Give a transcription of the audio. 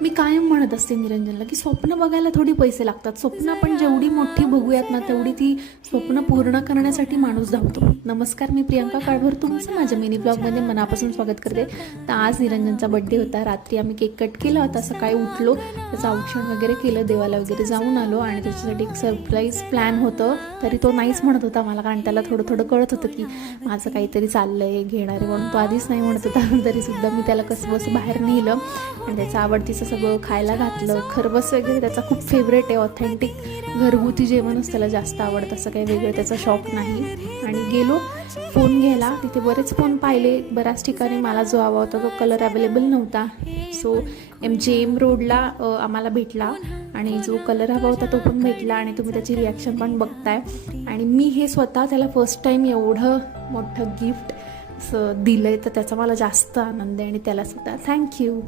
मी कायम म्हणत असते निरंजनला की स्वप्न बघायला थोडी पैसे लागतात. स्वप्न आपण जेवढी मोठी बघूयात ना तेवढी ती स्वप्न पूर्ण करण्यासाठी माणूस धावतो. नमस्कार, मी प्रियंका काळभोर, तुमचं माझ्या मिनी ब्लॉगमध्ये मनापासून स्वागत करते. तर आज निरंजनचा बड्डे होता. रात्री आम्ही केक कट केला होता. सकाळी उठलो, त्याचं औक्षण वगैरे केलं, देवाला वगैरे जाऊन आलो आणि त्याच्यासाठी एक सरप्राईज प्लॅन होतं. तरी तो नाहीच म्हणत होता मला, कारण त्याला थोडं थोडं कळत होतं की माझं काहीतरी चाललं आहे घेणारे, म्हणून तो आधीच नाही म्हणत होता. तरीसुद्धा मी त्याला कसं बस बाहेर नेलं आणि त्याचं आवडतीचं सगळं खायला घातलं. खरबस वगैरे त्याचा खूप फेवरेट आहे. ऑथेंटिक घरगुती जेवणच त्याला जास्त आवडतं, असं काही वेगळं त्याचा शौक नाही. आणि गेलो फोन घ्यायला. तिथे बरेच फोन पाहिले, बऱ्याच ठिकाणी मला जो हवा होता तो कलर अवेलेबल नव्हता. सो MGM रोडला आम्हाला भेटला आणि जो कलर हवा होता तो पण भेटला आणि तुम्ही त्याची रिॲक्शन पण बघताय. आणि मी हे स्वतः त्याला फर्स्ट टाईम एवढं मोठं गिफ्ट दिलं आहे, तर त्याचा मला जास्त आनंद आहे आणि त्यालासुद्धा थँक्यू.